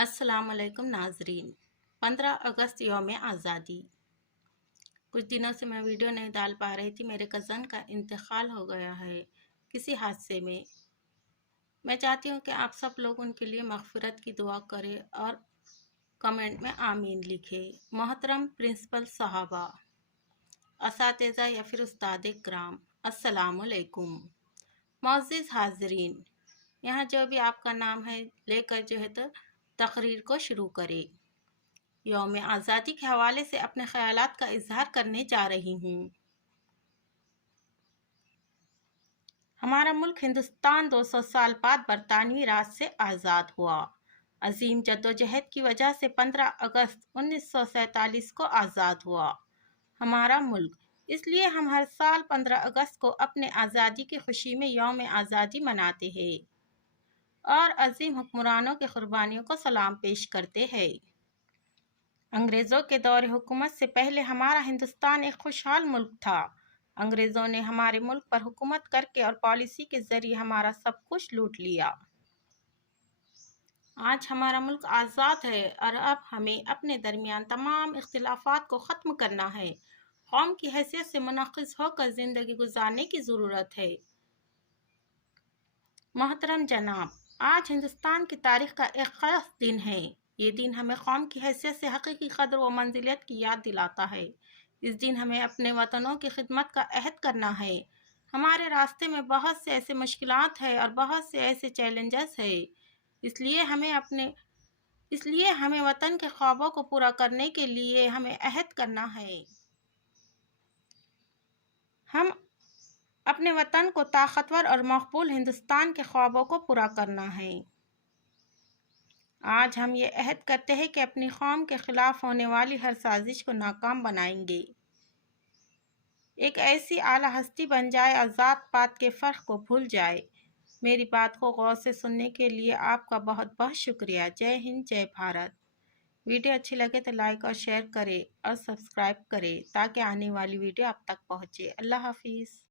अस्सलाम वालेकुम नाजरीन। 15 अगस्त यौम आज़ादी। कुछ दिनों से मैं वीडियो नहीं डाल पा रही थी। मेरे कज़न का इंतकाल हो गया है किसी हादसे में। मैं चाहती हूँ कि आप सब लोग उनके लिए मग़फ़िरत की दुआ करें और कमेंट में आमीन लिखें। मोहतरम प्रिंसिपल साहबा, असातिज़ा या फिर उस्ताद इकराम, अस्सलामु अलैकुम। मुअज़्ज़िज़ हाज़रीन, यहाँ जो भी आपका नाम है लेकर जो है तो तकरीर को शुरू करें। यौम आज़ादी के हवाले से अपने ख़यालात का इजहार करने जा रही हूँ। हमारा मुल्क हिंदुस्तान 200 साल बाद बरतानवी राज से आज़ाद हुआ। अजीम जद्दोजहद की वजह से 15 अगस्त 1947 को आज़ाद हुआ हमारा मुल्क। इसलिए हम हर साल 15 अगस्त को अपने आज़ादी की खुशी में यौम आज़ादी मनाते हैं और अजीम हुक्मरानों की कुर्बानियों को सलाम पेश करते हैं। अंग्रेज़ों के दौर हुकूमत से पहले हमारा हिंदुस्तान एक खुशहाल मुल्क था। अंग्रेज़ों ने हमारे मुल्क पर हुकूमत करके और पॉलिसी के ज़रिए हमारा सब कुछ लूट लिया। आज हमारा मुल्क आज़ाद है और अब हमें अपने दरमियान तमाम इख्तिलाफ़ात को ख़त्म करना है। कौम की हैसियत से मुनक़्क़िज़ होकर ज़िंदगी गुजारने की ज़रूरत है। मोहतरम जनाब, आज हिंदुस्तान की तारीख़ का एक ख़ास दिन है। ये दिन हमें कौम की हैसियत से हकीकी क़द्र व मंजिलियत की याद दिलाता है। इस दिन हमें अपने वतनों की खिदमत का अहद करना है। हमारे रास्ते में बहुत से ऐसे मुश्किलात हैं और बहुत से ऐसे चैलेंजेस हैं। इसलिए हमें वतन के ख्वाबों को पूरा करने के लिए हमें अहद करना है। हम अपने वतन को ताकतवर और मकबूल हिंदुस्तान के ख्वाबों को पूरा करना है। आज हम ये अहद करते हैं कि अपनी कौम के ख़िलाफ़ होने वाली हर साजिश को नाकाम बनाएंगे। एक ऐसी आला हस्ती बन जाए और ज़ात पात के फ़र्क को भूल जाए। मेरी बात को गौर से सुनने के लिए आपका बहुत बहुत शुक्रिया। जय हिंद, जय भारत। वीडियो अच्छी लगे तो लाइक और शेयर करें और सब्सक्राइब करें ताकि आने वाली वीडियो आप तक पहुँचे। अल्लाह हाफिज़।